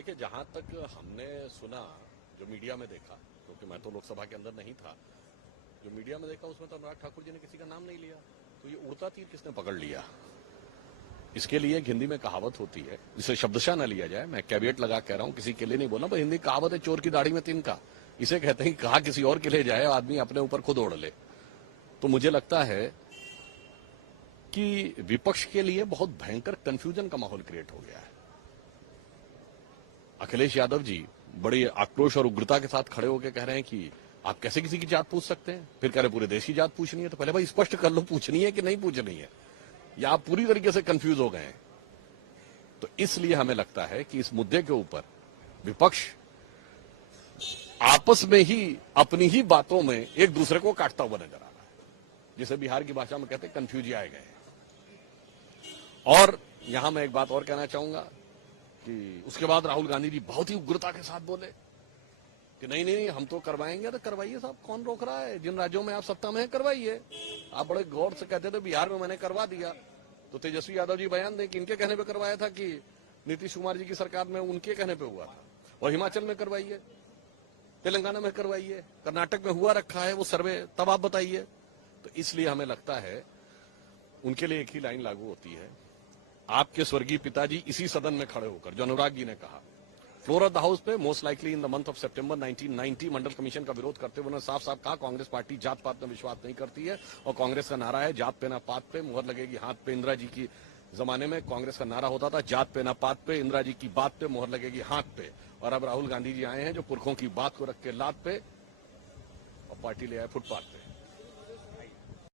देखिए, जहां तक हमने सुना, जो मीडिया में देखा, क्योंकि मैं तो लोकसभा के अंदर नहीं था, जो मीडिया में देखा उसमें तो अनुराग ठाकुर जी ने किसी का नाम नहीं लिया। तो ये उड़ता तीर किसने पकड़ लिया? इसके लिए एक हिंदी में कहावत होती है, जिसे शब्दशः न लिया जाए, मैं कैविएट लगा कह रहा हूं, किसी के लिए नहीं बोला, पर हिंदी कहावत है, चोर की दाढ़ी में तिनका। इसे कहते हैं कहा किसी और के लिए जाए, आदमी अपने ऊपर खुद ओढ़ ले। तो मुझे लगता है कि विपक्ष के लिए बहुत भयंकर कंफ्यूजन का माहौल क्रिएट हो गया है। अखिलेश यादव जी बड़ी आक्रोश और उग्रता के साथ खड़े होकर कह रहे हैं कि आप कैसे किसी की जात पूछ सकते हैं, फिर कह रहे पूरे देश की जात पूछनी है। तो पहले भाई स्पष्ट कर लो, पूछनी है कि नहीं पूछनी है, या आप पूरी तरीके से कंफ्यूज हो गए हैं। तो इसलिए हमें लगता है कि इस मुद्दे के ऊपर विपक्ष आपस में ही अपनी ही बातों में एक दूसरे को काटता हुआ नजर आ रहा है, जिसे बिहार की भाषा में कहते हैं कंफ्यूज आए गए। और यहां मैं एक बात और कहना चाहूंगा कि उसके बाद राहुल गांधी जी बहुत ही उग्रता के साथ बोले कि नहीं नहीं हम तो करवाएंगे। तो करवाइए साहब, कौन रोक रहा है? जिन राज्यों में आप सत्ता में है करवाइए। आप बड़े गौर से कहते थे बिहार में मैंने करवा दिया, तो तेजस्वी यादव जी बयान दें कि इनके कहने पे करवाया था कि नीतीश कुमार जी की सरकार में उनके कहने पे हुआ था। और हिमाचल में करवाइए, तेलंगाना में करवाइए, कर्नाटक में हुआ रखा है वो सर्वे, तब आप बताइए। तो इसलिए हमें लगता है उनके लिए एक ही लाइन लागू होती है। आपके स्वर्गीय पिताजी इसी सदन में खड़े होकर, जो अनुराग जी ने कहा, फ्लोर ऑफ द हाउस पे most likely in the month of September 1990 Mandal commission का विरोध करते हुए उन्होंने साफ साफ कहा कांग्रेस पार्टी जात पात में विश्वास नहीं करती है। और कांग्रेस का नारा है जात पे ना पात पे, मुहर लगेगी हाथ पे। इंदिरा जी की जमाने में कांग्रेस का नारा होता था जात पे ना पात पे, इंदिरा जी की बात पे मुहर लगेगी हाथ पे। और अब राहुल गांधी जी आए हैं जो पुरखों की बात को रख के लात पे और पार्टी ले आए फुटपाथ पे।